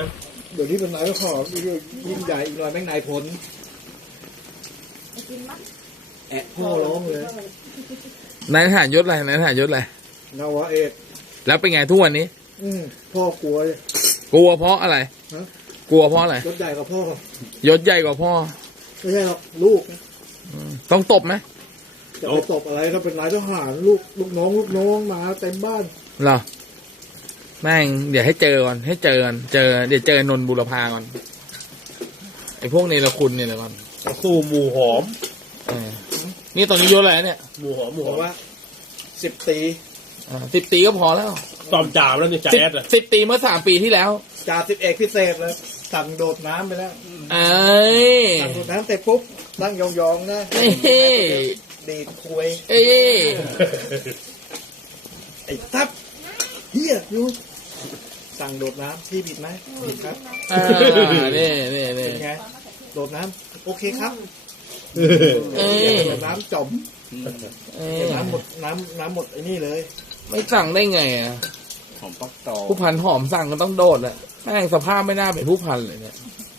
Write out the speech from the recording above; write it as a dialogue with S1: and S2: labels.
S1: นะ
S2: เดี๋ยวนี้เป็นนายก็ขอยิ่งใหญ่อีกหน่อยแม่งนายพล
S3: กินมั้ย
S2: แอะพ่อร้องเลย
S4: นายทหารยศอะไรนายทหารยศอะไร
S2: นาวาเอก
S4: แล้วเป็นไงทุกวันนี้
S2: อืมพ่อกลัว
S4: กลัวเพราะอะไร
S2: ฮะ
S4: กลัวเพราะอะไร
S2: รถใหญ่กับพ่อย
S4: ศใหญ่กว่าพ่อ
S2: ไม่ใช่หรอกลูก
S4: ต้องตบไหม
S2: จะไปตบอะไรก็เป็นนายทหารลูกลูกน้องลูกน้องมาเต็มบ้าน
S4: เหรอ แม่งเดี๋ยวให้เจอก่อนให้เจอก่อนเจอ เดี๋ยวเจอนนท์บุรพาก่อนไอ้พวกนี้ละคุณเนี่ยละก่อน
S1: สู้หมูหอม
S4: เออนี่ตอนนี้ยศอะไรเนี่ย
S1: หมูหอมหมู
S2: บ
S1: ห
S2: อ
S1: อกม
S2: ว่าสิบตี
S4: สิบตีก็พอแล้ว
S1: ตอมจ่ามแล้วนี่จ่า
S4: สิบ
S1: แอดอะ
S4: สิบตีเมื่อสามปีที่แล้ว
S2: จ่าสิบเอกพิเศษเลยสั่งโดดน้ำไปแล้ว
S4: เอ้ย
S2: สั่งโดดน้ำเสร็จปุ๊บนั่งยองๆนะ
S4: เอ้ย
S2: ดีดคุย
S4: เอ้ย
S2: ไอ้ทับเฮียยู สั่งโดดน้ำที่ผิดไหมผิดครับ
S4: อ่านี่นี่นี่
S2: เป็นไงโดดน้ำโอเคครับ
S4: เอ้ย
S2: โดดน้ำจม
S4: เอ้ย
S2: น้ำหมดน้ำน้ำหมดไอ้นี่เลย
S4: ไม่สั่งได้ไงอะ
S2: หอมปักตอ
S4: ผู้พันหอมสั่งก็ต้องโดดแหละแม่งสภาพไม่น่าเป็นผู้พันเลยเนี่ย
S2: เ